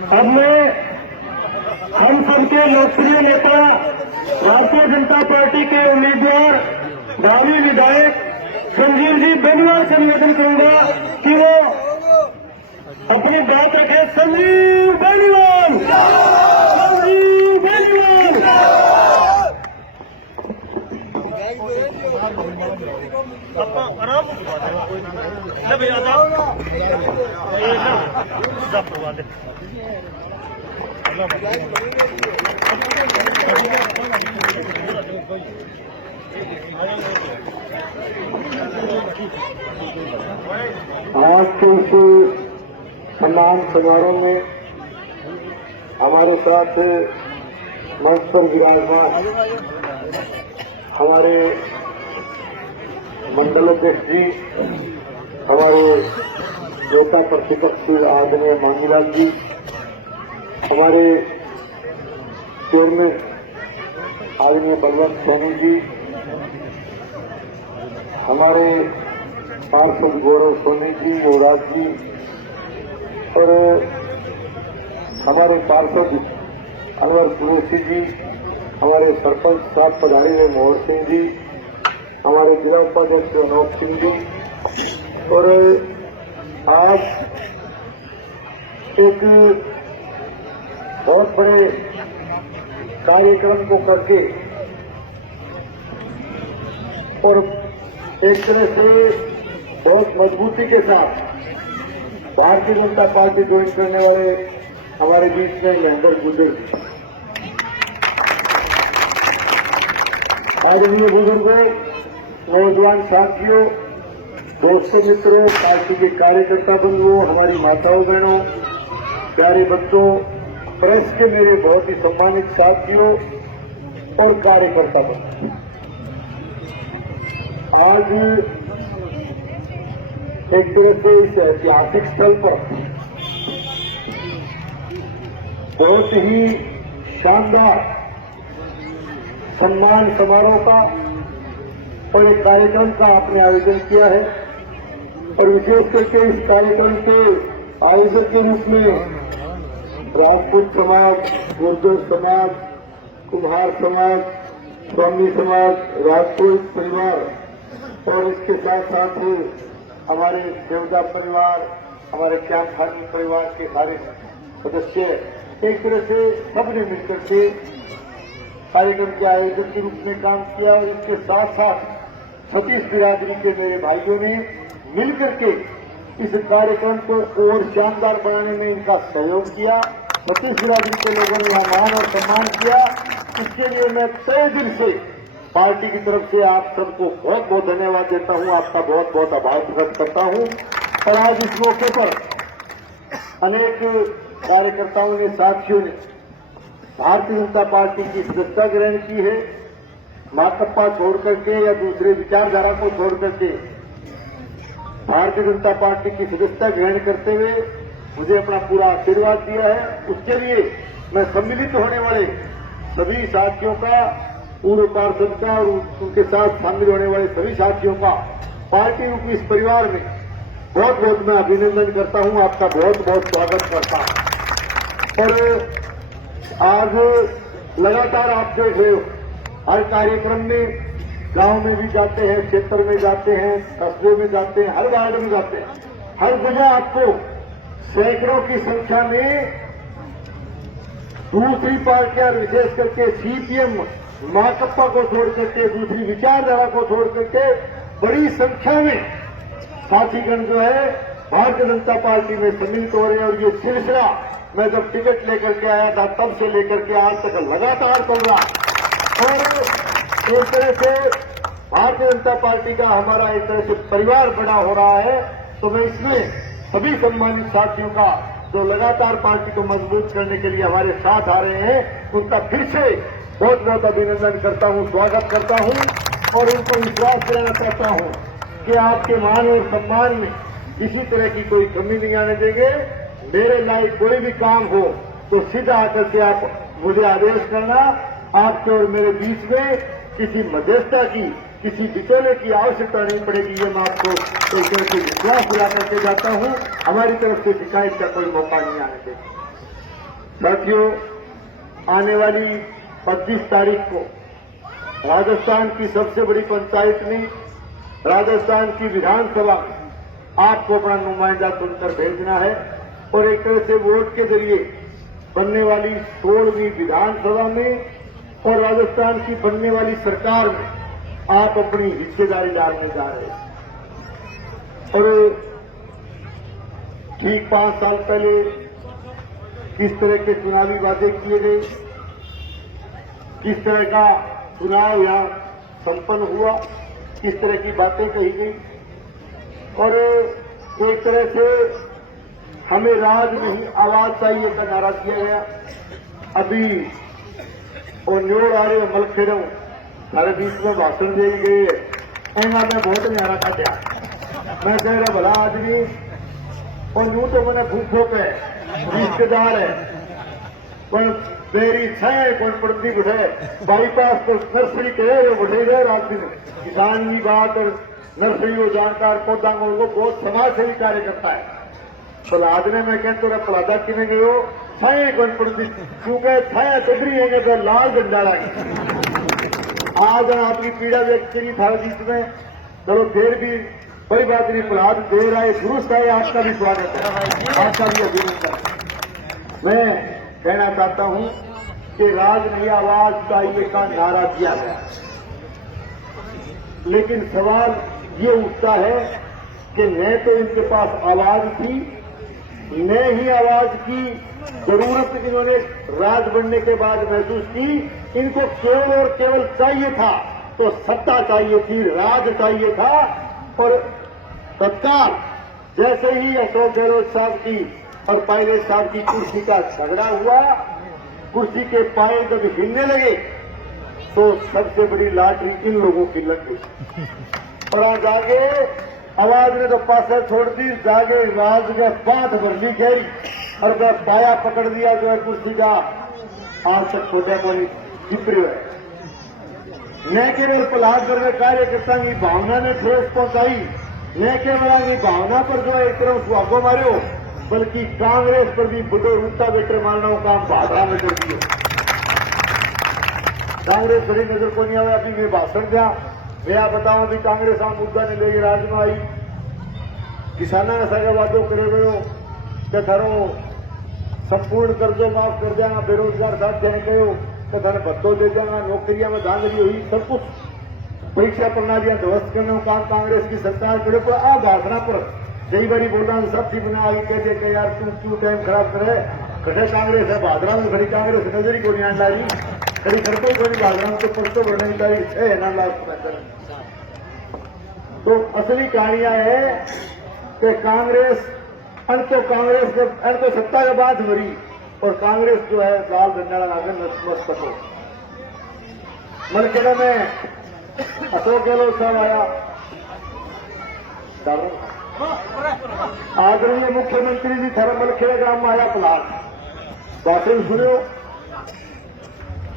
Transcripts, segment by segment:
अब मैं हम सबके लोकप्रिय नेता भारतीय जनता पार्टी के उम्मीदवार भावी विधायक संजीव जी बेनीवाल से निवेदन करूंगा कि वो अपनी बात रखे। संजीव बेनीवाल, संजीव बेनीवाल। आज के इस सम्मान समारोह में हमारे साथ मंच पर विराजमान हमारे मंडल अध्यक्ष जी, हमारे नेता प्रतिपक्ष आदरणीय मांगीलाल जी, हमारे चेयरमैन आदरणीय बलवंत सैनी जी, हमारे पार्षद गौरव सोनी जी, युवराज जी और हमारे पार्षद अनवर कुरैशी जी, हमारे सरपंच साहब पधारी हुए मोहर सिंह जी, हमारे जिला उपाध्यक्ष अनोख सिंह जी और आज एक बहुत बड़े कार्यक्रम को करके और एक तरह से बहुत मजबूती के साथ भारतीय जनता पार्टी ज्वाइन करने वाले हमारे बीच में लहंगर बुजुर्ग, आदरणीय बुजुर्गों, नौजवान साथियों, दोस्तों, मित्रों, पार्टी के कार्यकर्ता बंधुओं, हमारी माताओं बहनों, प्यारे बच्चों, प्रेस के मेरे बहुत ही सम्मानित साथियों और कार्यकर्ता बंधु, आज एक तरह से इस ऐतिहासिक स्थल पर बहुत ही शानदार सम्मान समारोह का और एक कार्यक्रम का आपने आयोजन किया है और विशेष करके इस कार्यक्रम के आयोजक के रूप में राजपूत समाज, गुर्जर समाज, कुम्हार समाज, स्वामी समाज, राजपूत परिवार और इसके साथ साथ ही हमारे देवदा परिवार, हमारे श्यामखानी परिवार के सारे सदस्य एक तरह से सबने मिलकर के कार्यक्रम के आयोजन के रूप में काम किया और इसके साथ साथ सतीश बिरादरी के मेरे भाइयों ने मिलकर के इस कार्यक्रम को और शानदार बनाने में इनका सहयोग किया। सतीश बिरादरी के लोगों ने यहाँ मान और सम्मान किया, इसके लिए मैं तय दिल से पार्टी की तरफ से आप सबको बहुत बहुत धन्यवाद देता हूँ, आपका बहुत बहुत आभार प्रकट करता हूँ। और आज इस मौके पर अनेक कार्यकर्ताओं ने, साथियों ने भारतीय जनता पार्टी की सदस्यता ग्रहण की है। माकपा छोड़ करके या दूसरे विचारधारा को छोड़ करके भारतीय जनता पार्टी की सदस्यता ग्रहण करते हुए मुझे अपना पूरा आशीर्वाद दिया है। उसके लिए मैं सम्मिलित होने वाले सभी साथियों का, पूर्व पार्षद का और उनके साथ शामिल होने वाले सभी साथियों का पार्टी रूपी इस परिवार में बहुत बहुत मैं अभिनंदन करता हूं, आपका बहुत बहुत स्वागत करता हूं। और आज लगातार आप देख रहे हो, हर कार्यक्रम में गांव में भी जाते हैं, क्षेत्र में जाते हैं, कस्बे में जाते हैं, हर वार्ड में जाते हैं, हर जगह आपको सैकड़ों की संख्या में दूसरी पार्टियां, विशेष करके सीपीएम, माकपा को छोड़ करके, दूसरी विचारधारा को छोड़ करके बड़ी संख्या में साथीगण जो है भारतीय जनता पार्टी में सम्मिलित हो रहे हैं। और ये सिलसिला मैं जब टिकट लेकर के आया था तब से लेकर के आज तक लगातार चल रहा और एक तरह से भारतीय जनता पार्टी का हमारा एक तरह से परिवार बड़ा हो रहा है। तो मैं इसमें सभी सम्मानित साथियों का जो लगातार पार्टी को मजबूत करने के लिए हमारे साथ आ रहे हैं, उनका फिर से बहुत बहुत अभिनंदन करता हूं, स्वागत करता हूं और उनको विश्वास दिलाना चाहता हूं कि आपके मान और सम्मान में किसी तरह की कोई कमी नहीं आने देंगे। मेरे लायक कोई भी काम हो तो सीधा आकर के आप मुझे आदेश करना। आपके और मेरे बीच में किसी मध्यस्थता की, किसी बिचौले की आवश्यकता नहीं पड़ेगी, ये मैं आपको एक तरह से विश्वास दिला करके जाता हूं। हमारी तरफ से शिकायत का कोई मौका नहीं आने देगा। साथियों, आने वाली 25 तारीख को राजस्थान की सबसे बड़ी पंचायत में, राजस्थान की विधानसभा में आपको अपना नुमाइंदा चुनकर भेजना है और एक तरह से वोट के जरिए बनने वाली 16वीं विधानसभा में और राजस्थान की बनने वाली सरकार में आप अपनी हिस्सेदारी डालने जा रहे हैं। और ठीक 5 साल पहले किस तरह के चुनावी वादे किए गए, किस तरह का चुनाव यहां संपन्न हुआ, किस तरह की बातें कही गई और एक तरह से हमें राज नहीं आवाज चाहिए का नारा दिया गया। अभी और न्योड़ आ रहे मल फिर सारे बीच में भाषण दे गए उन्होंने मैं बहुत न्यारा काटा। मैं कह रहा भला आदमी और यूं तो मैंने भूखों पे रिश्तेदार है पर मेरी छह कौन पड़ती बुढ़े बाईपास पर नर्सरी कहे वो बुढ़े गए रात दिन किसान की बात और नर्सरी वो जानकार पौधा को बहुत समाज सेवी कार्य करता है। प्रहलाद ने मैं कहते रहा प्रहलादा किमें गयो छह कौन पड़ती क्योंकि छह टबरी है तो लाल झंडा लगे। आज आपकी पीड़ा व्यक्त करी था बीच में, चलो फिर भी कोई बात नहीं, प्रहलाद देर आए दुरुस्त आए, आपका भी स्वागत है, आपका भी अभिनंदन। मैं कहना चाहता हूं कि राज नहीं आवाज चाहिए का नारा दिया गया, लेकिन सवाल ये उठता है कि न तो इनके पास आवाज थी, न ही आवाज की जरूरत इन्होंने राज बनने के बाद महसूस की। इनको केवल और केवल चाहिए था तो सत्ता चाहिए थी, राज चाहिए था। और तत्काल जैसे ही अशोक गहलोत साहब की और पायलट साहब की कुर्सी का झगड़ा हुआ, कुर्सी के पाए जब हिलने लगे तो सबसे बड़ी लॉटरी इन लोगों की लग गई और आज आगे आवाज ने तो पासा छोड़ दी, जागे राज में बात भर ली गई और वह पाया पकड़ दिया जो है कुर्सी का, आज तक छोटे को जिक्र है। न केवल प्रहलाद वर्ग कार्यकर्ता की भावना ने ठेस पहुंचाई, न केवल भावना पर जो है एक तरह सुहागो मारो, बल्कि कांग्रेस पर भी बुढ़ो रूटा बेटर मारना का भाषा में कर दिए। कांग्रेस बड़ी नजर को नहीं आया। अभी मैं भाषण दिया, मैं आप बताऊं अभी कांग्रेस आम मुद्दा ने लेकर राज में आई, किसाना ऐसा वादो करे गयो कि थारो संपूर्ण कर्जो माफ कर देना, बेरोजगार साथ देने कहो तो थाने भत्तो दे देना, नौकरियां में धांधली हुई, सब कुछ परीक्षा प्रणालियां ध्वस्त करने का काम कांग्रेस की सरकार करे। पर आ भाषणा पर कई बारी बोलना सब चीज बना आई कहते कि यार तू क्यों टाइम खराब करे, कटे कांग्रेस है भादरा में खड़ी कांग्रेस नजर ही को नहीं आने लाई, खड़ी सड़कों को नहीं भादरा में तो परसों बढ़ने लाई है ना लाभ। तो असली कहानियां है कि कांग्रेस तो सत्ता के बाद मरी और कांग्रेस जो है लाल झंडा लगाकर नतमस्तक हो। मलखेड़ा में अशोक गहलोत साहब आया, आदरणीय मुख्यमंत्री जी थारा मलखेड़ा ग्राम में आया प्लाट, भाषण सुनो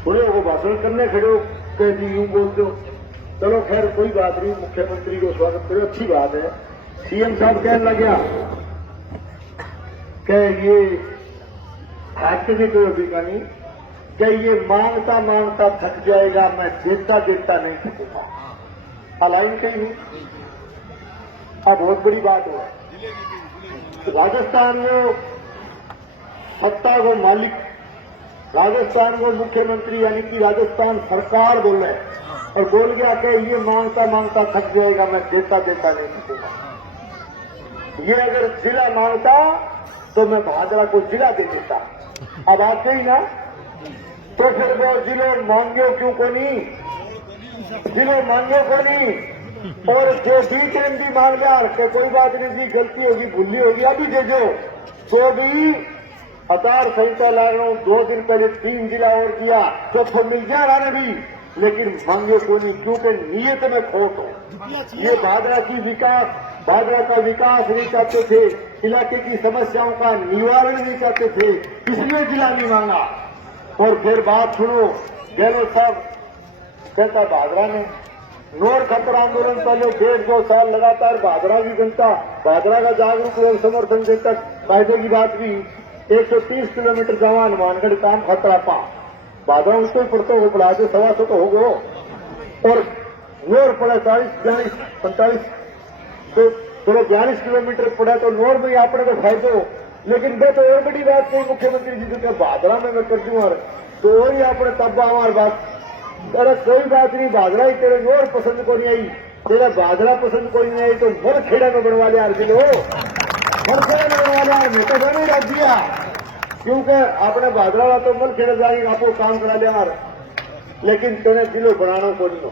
वो भाषण करने खड़े हो कह दी यूं बोलते हो। चलो खैर कोई बात नहीं, मुख्यमंत्री को स्वागत करो, अच्छी बात है। सीएम साहब कहने लगे कि ये एक्टिविटी कोई अभी का नहीं, कि ये मांगता मांगता थक जाएगा, मैं देता देता नहीं थकूंगा। अलाइन कहीं नहीं, अब बहुत बड़ी बात हो। राजस्थान में सत्ता को मालिक, राजस्थान को मुख्यमंत्री यानी कि राजस्थान सरकार बोल रहे और बोल गया कि ये मांगता मांगता थक जाएगा, मैं देता देता नहीं थकूंगा। ये अगर जिला मांगता तो मैं भादरा को जिला दे देता, अब आते ही ना तो फिर वो जिलो मांगियो क्यों को नहीं, जिलो मांगियो को नहीं। और जो वीकेंड भी मांग लिया कि कोई बात नहीं जी, गलती होगी भूली होगी अभी दे दो, तो भी आचार संहिता ला रहा हूं, 2 दिन पहले 3 जिला और दिया तो फिर मिल जा रहा भी, लेकिन मांगे को नहीं क्योंकि नियत में खोट हो। ये भादरा की विकास, भादरा का विकास नहीं चाहते थे, इलाके की समस्याओं का निवारण नहीं चाहते थे, इसलिए जिला नहीं मांगा। और फिर बात सुनो, गहलोत साहब कहता भादरा ने नोट खतर आंदोलन पहले 1.5-2 साल लगातार भादरा की जनता, भादरा का जागरूक लोग समर्थन देता, फायदे की बात भी 130 किलोमीटर जावा हनुमानगढ़ काम खतरा पा बाधा उसको पड़ता हो पड़ा जो 125 तो हो गो और नोर पड़ा 40-45 तो थोड़ा 42 किलोमीटर पड़ा तो नोर में आपने तो फायदो लेकिन मैं तो और बड़ी बात कही मुख्यमंत्री जी तो बादरा में मैं कर दूं और तो और ही आपने तब हमारी बात अरे कोई बात नहीं बादरा ही तेरे नोर पसंद को नहीं आई तेरा बादरा पसंद को नहीं आई तो मर खेड़ा में बनवा लिया अर्जिलो मर खेड़ा में बनवा लिया मैं तो नहीं रख दिया क्योंकि आपने बादरा वाला तो मर खेड़ा जाएगी आपको काम करा लिया लेकिन तेने दिलो बनाना को नहीं हो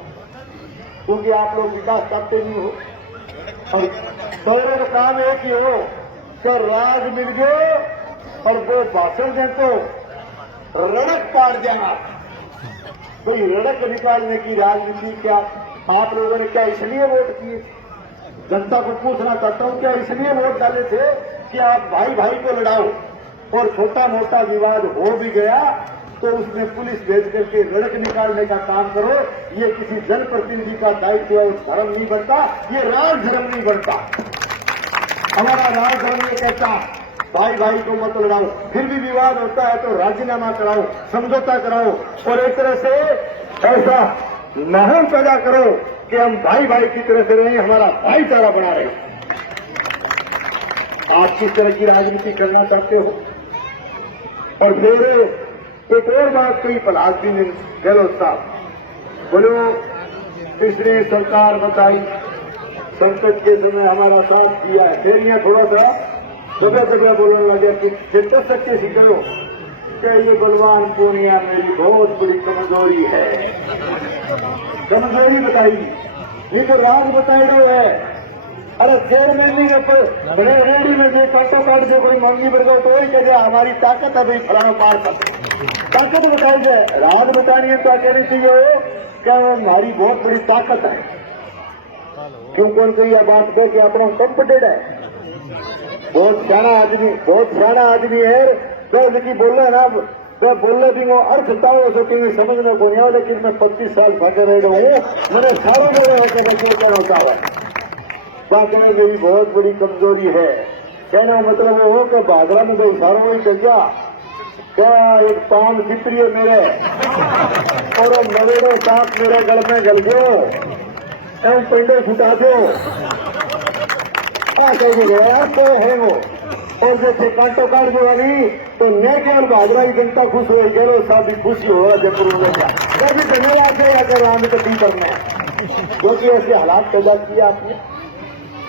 क्योंकि आप लोग विकास करते नहीं हो और दोनों का काम एक ही हो कि राज मिल गए और वो भाषण दें तो रड़क पार जाना कोई रड़क निकालने की राजनीति क्या आप लोगों ने क्या इसलिए वोट किए जनता को पूछना चाहता हूं क्या इसलिए वोट डाले थे कि आप भाई भाई को लड़ाओ और छोटा मोटा विवाद हो भी गया तो उसमें पुलिस भेज करके रड़क निकालने का काम करो ये किसी जनप्रतिनिधि का दायित्व और धर्म नहीं बनता ये राज धर्म नहीं बनता हमारा राज धर्म ये कहता भाई भाई को मत लड़ाओ फिर भी विवाद होता है तो राजीनामा कराओ समझौता कराओ और एक तरह से ऐसा माहौल पैदा करो कि हम भाई भाई की तरह से रहें हमारा भाईचारा बना रहे आप किस तरह की राजनीति करना चाहते हो और फिर एक और बात कही प्रहलाद सिंह गहलोत साहब बोलो पिछली सरकार बताई संकट के समय हमारा साथ दिया है फिर यह थोड़ा सा जगह बोलने लगे कि जितना सच्चे सीखो क्या ये बलवान पूर्णिया मेरी बहुत बड़ी कमजोरी है कमजोरी बताई ये तो राज बताई रहे है अरे 6 महीने पर बड़े रेडी में जो काटो काट जो कोई मांगी बढ़ तो वही कह हमारी ताकत है भाई फलाना पार कर ताकत बताई जाए राज बतानी है तो कहनी चाहिए क्या हमारी बहुत बड़ी ताकत है क्यों कौन को यह बात कह कि अपना कॉम्पिटेड है बहुत सियाना आदमी है जब की बोलना ना मैं बोलने भी वो अर्थ था वो सोचेंगे समझने को नहीं हो लेकिन मैं 25 साल भागे रह रहा हूँ मैंने सारे बोले होकर क्यों होता है कहने की बहुत बड़ी कमजोरी है कहना मतलब वो हो कि बादरा में तो इशारों में चल जा क्या एक पान फिक्री है मेरे और नवेरे सांप मेरे गल में गल दो एवं पेंडे छुटा दो क्या कहेंगे तो है वो और जैसे कांटो काट दो अभी तो न केवल बाजरा की जनता खुश हो गए साथ ही खुशी हो जयपुर में क्या कभी धन्यवाद है अगर हम तो ठीक करना है क्योंकि ऐसे हालात पैदा किए आपने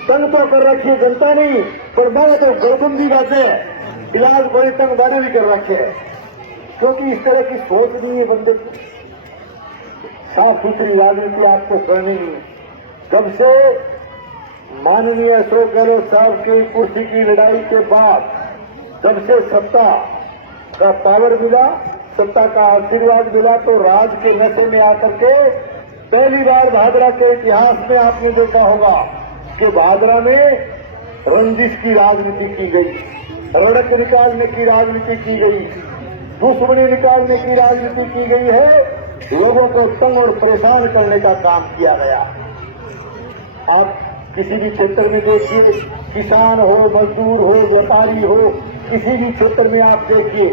तंग तो कर रखी है जनता नहीं पर मैंने तो गड़बंदी बातें इलाज बड़े तंग बारे भी कर रखे हैं क्योंकि इस तरह की सोच नहीं है बंदे की साफ सुथरी राजनीति आपको करनी नहीं जब से माननीय अशोक गहलोत साहब की कुर्सी की लड़ाई के बाद जब से सत्ता का पावर मिला सत्ता का आशीर्वाद मिला तो राज के नशे में आकर के पहली बार भादरा के इतिहास में आपने देखा होगा कि भादरा में रंजिश की राजनीति की गई रड़क निकालने की राजनीति की गई दुश्मनी निकालने की राजनीति की गई है लोगों को तंग और परेशान करने का काम किया गया आप किसी भी क्षेत्र में देखिए किसान हो मजदूर हो व्यापारी हो किसी भी क्षेत्र में आप देखिए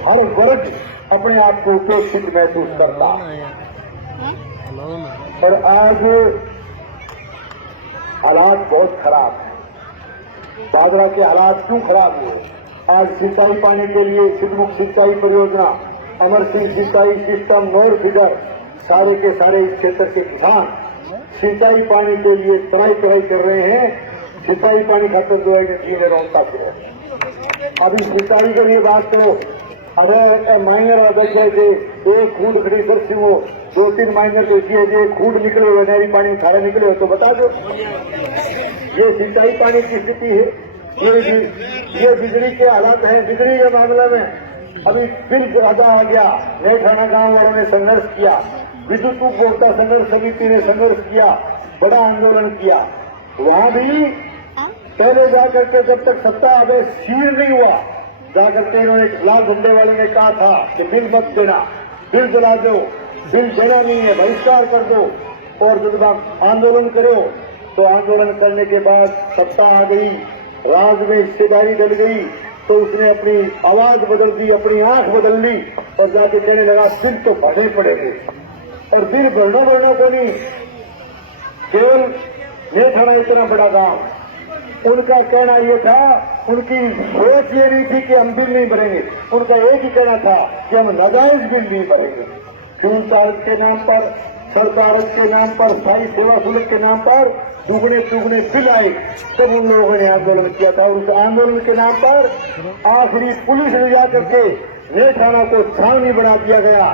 हर वर्ग अपने आप को उपेक्षित महसूस करता और आज हालात बहुत खराब है बादरा के हालात क्यों खराब हुए आज सिंचाई पाने के लिए सिद्धमुख सिंचाई परियोजना अमर सिंह सिंचाई सिस्टम नोर फिगर सारे के सारे इस क्षेत्र के किसान सिंचाई पानी के लिए तराई कर रहे हैं सिंचाई पानी खातर जो है जी में रोकता है अभी सिंचाई के लिए बात करो अरे माइनर देखे थे एक खूड खड़ी सरसी हो 2-3 माइनर देखिए जो खूड निकले हुए नहरी पानी खारा निकले हुए तो बता दो ये सिंचाई पानी की स्थिति है ये बिजली के हालात हैं बिजली के मामले में अभी फिर ज्यादा आ गया नए थाना गांव वालों ने संघर्ष किया विद्युत उपभोक्ता संघर्ष समिति ने संघर्ष किया बड़ा आंदोलन किया वहां भी पहले जाकर के जब तक सत्ता आदेश शीर नहीं हुआ जाकर के इन्होंने लाल झंडे वाले ने कहा था कि बिल मत देना बिल जला दो बिल देना नहीं है बहिष्कार कर दो और जब आप आंदोलन करो तो आंदोलन करने के बाद सत्ता आ गई राज में हिस्सेदारी डल गई तो उसने अपनी आवाज बदल दी, अपनी आंख बदल ली और जाके कहने लगा दिन तो भरने पड़ेंगे। और दिन भरना को नहीं, केवल नहीं था इतना बड़ा काम। उनका कहना ये था, उनकी सोच ये नहीं थी कि हम बिल नहीं भरेंगे, उनका एक ही कहना था कि हम नाजायज बिल नहीं भरेंगे। फ्यूल चार्ज के नाम पर, सरचार्ज के नाम पर, स्थायी सेवा शुल्क के नाम पर दुगने बिल आए, तब उन लोगों ने आंदोलन किया था। और उस आंदोलन के नाम पर आखिरी पुलिस ले जाकर के नए थाना को छावनी बना दिया गया,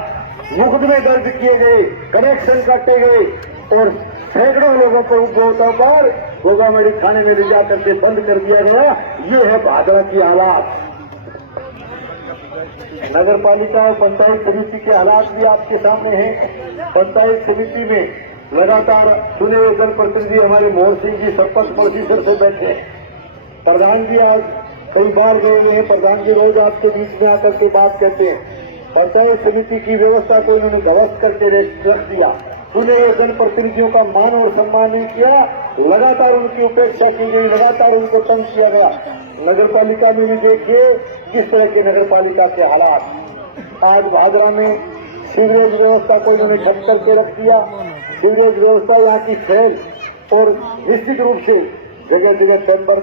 मुकदमे दर्ज किए गए, कनेक्शन काटे गए और सैकड़ों लोगों को उपभोक्ताओं पर गोगामेडी थाने में ले जाकर के बंद कर दिया गया। ये है भादरा की हालात। नगर पालिका और पंचायत समिति के हालात भी आपके सामने हैं। पंचायत समिति में लगातार चुने हुए जनप्रतिनिधि हमारे मोहन सिंह जी सरपंच प्रोसीजर से बैठे हैं। प्रधान जी आज कई बार गए हुए हैं, प्रधान जी रोज आपके बीच में आकर के बात कहते हैं। पंचायत समिति की व्यवस्था को इन्होंने ध्वस्त करके रख दिया, चुने हुए जनप्रतिनिधियों का मान और सम्मान नहीं किया, लगातार उनकी उपेक्षा की गई, लगातार उनको तंग किया गया। नगर पालिका में भी देखिए किस तरह के नगर पालिका के हालात। आज भादरा में सीवरेज व्यवस्था को इन्होंने ठप करके रख दिया। सीवरेज व्यवस्था यहाँ की फैल और निश्चित रूप से जगह जगह टेम्पर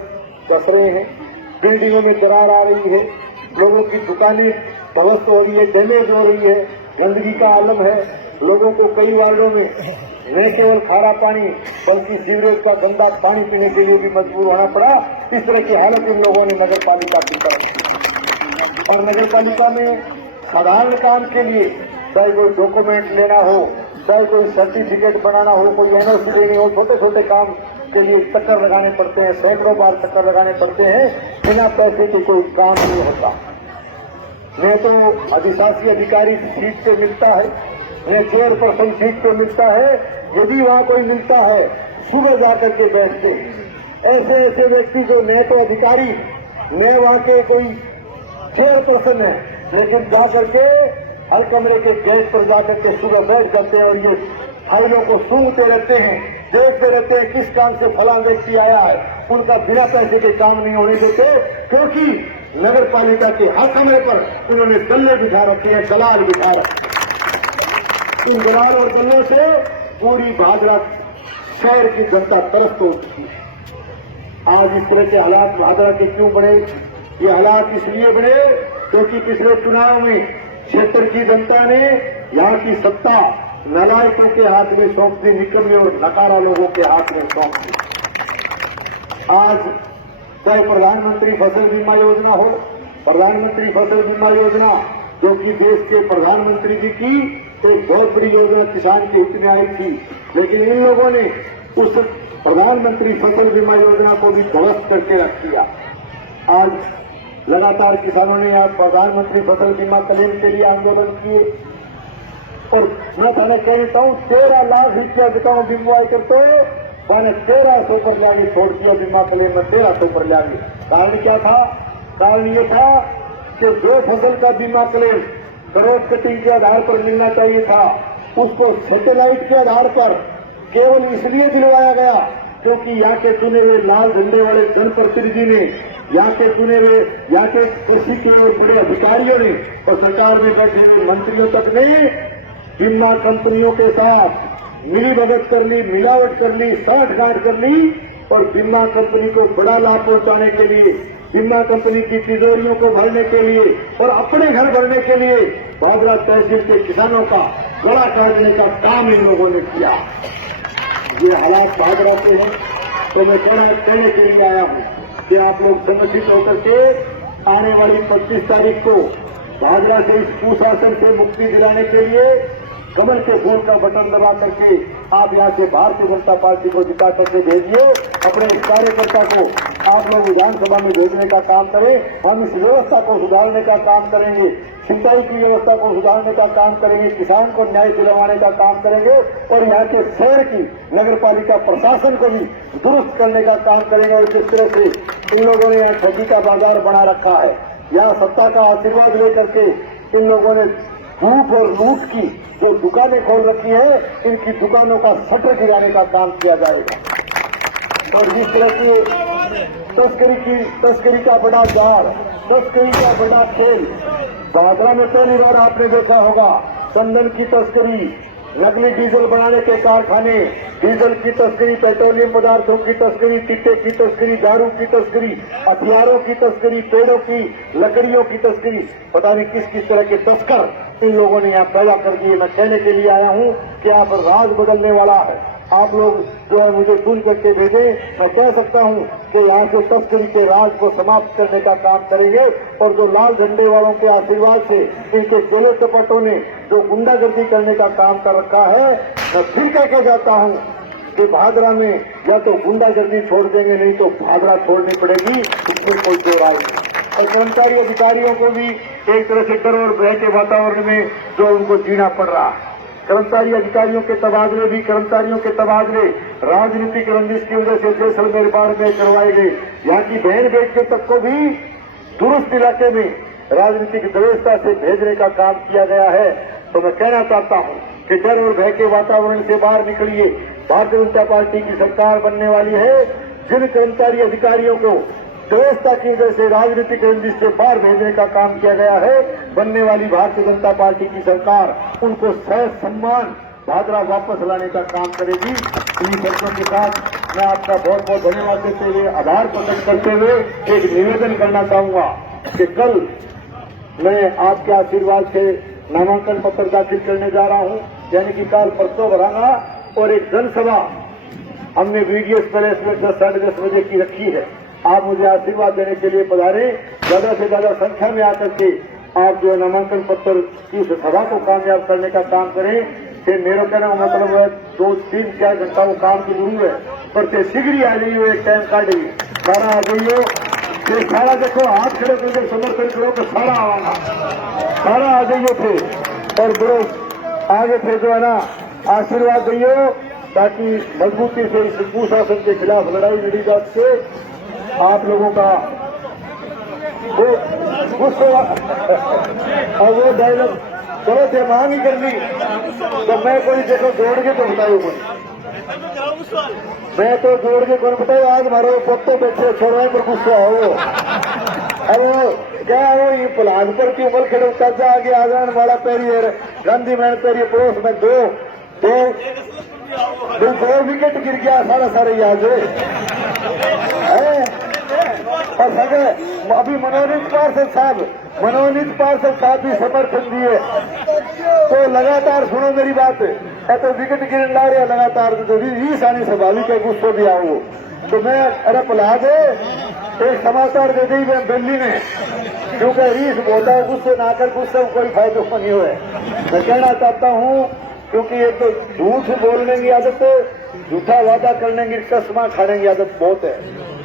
कस रहे हैं, बिल्डिंगों में दरार आ रही है, लोगों की दुकानें ध्वस्त हो रही है, डैमेज हो रही है, गंदगी का आलम है। लोगों को कई वार्डों में न केवल खारा पानी बल्कि सीवरेज का गंदा पानी पीने के लिए भी मजबूर होना पड़ा। इस तरह की हालत इन लोगों ने नगर पालिका की तरफ। और नगर पालिका में साधारण काम के लिए चाहे कोई डॉक्यूमेंट लेना हो, चाहे कोई सर्टिफिकेट बनाना हो, कोई एनओसी लेनी हो, छोटे छोटे काम के लिए चक्कर लगाने पड़ते हैं, सैकड़ों बार चक्कर लगाने पड़ते हैं। बिना पैसे के कोई काम नहीं होता। न तो अधिशासी अधिकारी सीट पे मिलता है, न चेयरपर्सन सीट पे मिलता है। यदि वहाँ कोई मिलता है सुबह जाकर के बैठते ऐसे ऐसे व्यक्ति जो न तो अधिकारी न वहाँ के कोई चेयरपर्सन है, लेकिन जाकर के हर कमरे के गेट पर जाकर के सुबह बैठ जाते हैं और ये फाइलों को सूंघते रहते हैं, देखते रहते हैं किस काम से फलां व्यक्ति आया है। उनका बिना पैसे के काम नहीं होने देते, क्योंकि नगर पालिका के हर कमरे पर उन्होंने गल्ले बिठा रखे हैं, दलाल बिठा रखे। इन दलाल और गल्लों से पूरी भादरा शहर की जनता तरस हो चुकी है। आज इस तरह के हालात भादरा के क्यों बने? ये हालात इसलिए बने क्योंकि पिछले चुनाव में क्षेत्र की जनता ने यहाँ की सत्ता नालायकों के हाथ में सौंप दी, निकम्मे और नकारा लोगों के हाथ में सौंप दी। आज चाहे प्रधानमंत्री फसल बीमा योजना हो, प्रधानमंत्री फसल बीमा योजना जो कि देश के प्रधानमंत्री जी की एक बहुत बड़ी योजना किसान के हित में आई थी, लेकिन इन लोगों ने उस प्रधानमंत्री फसल बीमा योजना को भी ध्वस्त करके रख दिया। आज लगातार किसानों ने आज प्रधानमंत्री फसल बीमा क्लेम के लिए आंदोलन किए और मैं थाने कहता हूँ 13 लाख रुपया दिखाऊं बीमा करते मैंने 1300 पर लागे छोड़ दिया बीमा क्लेम में 1300 पर लागे। कारण क्या था? कारण ये था कि जो फसल का बीमा क्लेम क्रॉस कटिंग के आधार पर मिलना चाहिए था, उसको सैटेलाइट के आधार पर केवल इसलिए दिलवाया गया क्योंकि यहाँ के चुने हुए लाल झंडे वाले जनप्रतिनिधि ने, यहाँ के चुने हुए यहाँ के कृषि के बड़े अधिकारियों ने और सरकार में बैठे हुए मंत्रियों तक ने बीमा कंपनियों के साथ मिलीभगत कर ली, मिलावट कर ली, साठगांठ कर ली और बीमा कंपनी को बड़ा लाभ पहुंचाने के लिए, बीमा कंपनी की तिजोरियों को भरने के लिए और अपने घर भरने के लिए भादरा तहसील के किसानों का गला काटने का काम इन लोगों ने किया। ये हालात भादरा के हैं, तो मैं कहने के लिए आया हूं कि आप लोग संगठित होकर के आने वाली 25 तारीख को भादरा से इस कुशासन से मुक्ति दिलाने के लिए कमल के फूल का बटन दबा करके आप यहाँ से भारतीय जनता पार्टी को जिता करके भेजिए। अपने इस कार्यकर्ता को आप लोग विधानसभा में भेजने का काम करें। हम इस व्यवस्था को सुधारने का काम करेंगे, सिंचाई की व्यवस्था को सुधारने का काम करेंगे, किसान को न्याय दिलवाने का काम करेंगे और यहाँ के शहर की नगर पालिका प्रशासन को भी दुरुस्त करने का काम करेंगे। और जिस तरह से इन लोगों ने यहाँ ठगी का बाजार बना रखा है, यहाँ सत्ता का आशीर्वाद लेकर के इन लोगों ने झूठ और लूट की जो दुकानें खोल रखी है, इनकी दुकानों का शटर गिराने का काम किया जाएगा। और जिस तरह की तस्करी का बड़ा जाल तस्करी का बड़ा खेल। भादरा में पहली बार आपने देखा होगा चंदन की तस्करी, नकली डीजल बनाने के कारखाने, डीजल की तस्करी, पेट्रोलियम पदार्थों की तस्करी, चिट्टे की तस्करी, दारू की तस्करी, हथियारों की तस्करी, पेड़ों की लकड़ियों की तस्करी। पता नहीं किस किस तरह के तस्कर इन लोगों ने यहाँ पैदा कर दिए। मैं कहने के लिए आया हूँ कि यहाँ पर राज बदलने वाला है। आप लोग जो है मुझे सुन करके भेजें। मैं कह सकता हूँ कि यहाँ से तस्करी के राज को समाप्त करने का काम करेंगे और जो लाल झंडे वालों के आशीर्वाद से इनके चोले चपटों ने जो गुंडागर्दी करने का काम कर रखा है, मैं फिर कह के जाता हूँ कि भादरा में या तो गुंडागर्दी छोड़ देंगे, नहीं तो भादरा छोड़नी पड़ेगी, इसमें कोई दो राय नहीं। और कर्मचारी अधिकारियों को भी एक तरह से डर और भय के वातावरण में जो उनको जीना पड़ रहा है। कर्मचारी अधिकारियों के तबादले भी, कर्मचारियों के तबादले राजनीतिक रंजिश की वजह से जैसलमेर बाढ़ में करवाए गए। यहाँ की बहन बेटे तक को भी दुरुस्त इलाके में राजनीतिक व्यवस्था से भेजने का काम किया गया है। तो मैं कहना चाहता हूँ कि डर और भय के वातावरण से बाहर निकलिए। भारतीय जनता पार्टी की सरकार बनने वाली है। जिन कर्मचारी अधिकारियों को व्यवस्था की वजह से राजनीतिक रंजिश से बाहर भेजने का काम किया गया है, बनने वाली भारतीय जनता पार्टी की सरकार उनको सहज सम्मान भादरा वापस लाने का काम करेगी। इन शब्दों के साथ मैं आपका बहुत बहुत धन्यवाद देते हुए, आभार प्रकट करते हुए एक निवेदन करना चाहूंगा कि कल मैं आपके आशीर्वाद से नामांकन पत्र दाखिल करने जा रहा हूं, यानी कि कल परसों भराना, और एक जनसभा हमने VDS पैलेस में 10 साढ़े 10 बजे की रखी है। आप मुझे आशीर्वाद देने के लिए पधारे। ज्यादा से ज्यादा संख्या में आकर के आप जो नामांकन पत्र की उस सभा को कामयाब करने का काम करें। कि मेरा कहना मतलब है 2-3-4 घंटा वो काम की जरूर है, पर से शीघ्र ही आ जाइयो, एक टाइम काटिए, सारा आ जाइयो। ये सारा देखो हाथ खड़े करके समर्थन करो कि सारा आवाना, सारा आ जाइयो थे और बड़ो आगे थे जो है ना आशीर्वाद दियो, ताकि मजबूती से इस कुशासन के खिलाफ लड़ाई लड़ी जा सके। आप लोगों का वो गुस्सा और वो डायलॉग चलो थे मांग ही कर ली, तो मैं कोई देखो जोड़ के तो बताऊ कोई, मैं तो जोड़ के कौन बताऊ। आज हमारे पत्तों बैठे छोड़ा पर गुस्सा हो। अब क्या वो ये पलाद पर की उम्र खड़े ताजा आगे आ जाने वाला पेरियर गांधी मैन पेरियर पड़ोस में दो विकेट गिर गया, सारा याद है। और सगे अभी मनोनीत पार्षद साहब भी समर्थन दिए, तो लगातार सुनो मेरी बात, तो विकेट गिरने ला रहे लगातार, तो ईशानी स्वाभाविक है गुस्सो भी आओ। तो मैं अरे पला दे एक समाचार दे दी मैं दिल्ली में, क्योंकि रीस बोलता है गुस्से ना कर, गुस्से में कोई फायदा नहीं हुआ। मैं कहना चाहता हूँ क्योंकि एक तो झूठ बोलने की आदत, झूठा वादा करने की, कसमा खाने की आदत बहुत है।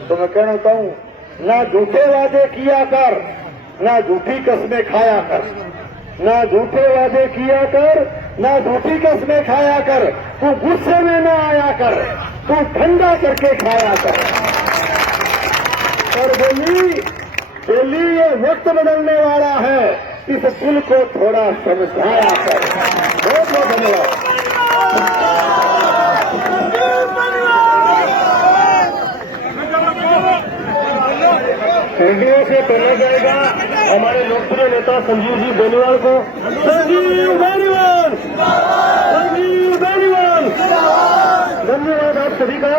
तो मैं कहना चाहता हूँ ना झूठे वादे किया कर, ना झूठी कस्में खाया कर, ना झूठे वादे किया कर, ना झूठी कस्में खाया कर। तू गुस्से में न आया कर, तू ठंडा करके खाया कर। और बोली ये वक्त बदलने वाला है, इस दिल को थोड़ा समझाया कर। बहुत बहुत धन्यवाद। एनडीए से चला जाएगा हमारे लोकप्रिय नेता संजीव जी बेनीवाल को। संजीव बेनीवाल, संजीव बेनीवाल, धन्यवाद आप सभी का।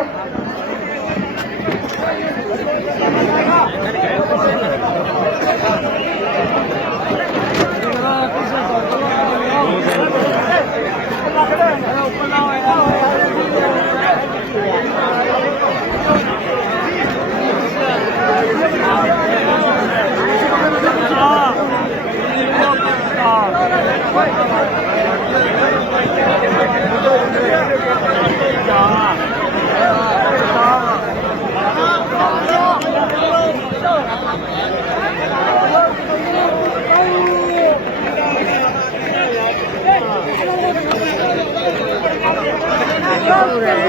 Go,